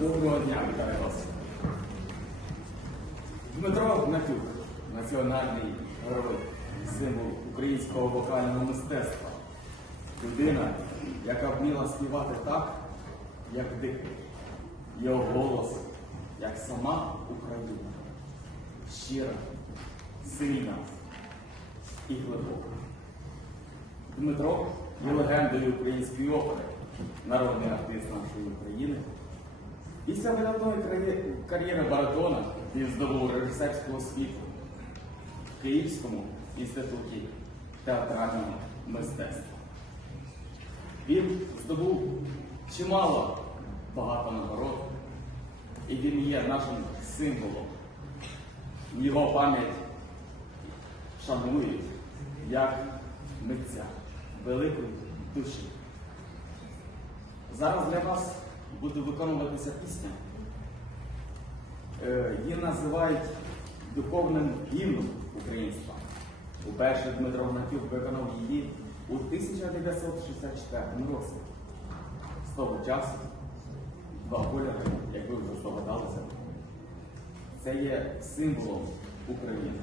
Доброго дня, вітаю вас. Дмитро Гнатюк, національний герой, символ українського вокального мистецтва. Людина, яка вміла співати так, як дихає. Його голос, як сама Україна. Щира, сильна і глибока. Дмитро є легендою української опери, народний артист нашої України. Після видатної кар'єри баритона він здобув режисерську освіту в Київському інституті театрального мистецтва. Він здобув чимало багато нагород, і він є нашим символом. Його пам'ять шанують як митця великої душі. Зараз для вас буде виконуватися пісня. Е, Її називають духовним гімном українства. Уперше Дмитро Гнатюк виконав її у 1964 році. З того часу два кольори, як ви вже здогадалися, це є символом України.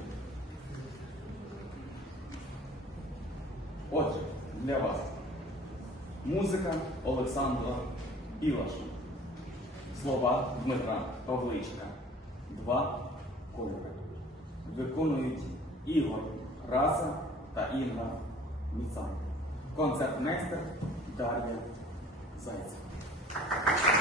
Отже, для вас музика Олександра Білаша, слова Дмитра Павличка, два кольори. Виконують Ігор Раса та Інга Міцан. Концертмейстер Дар'я Зайцева.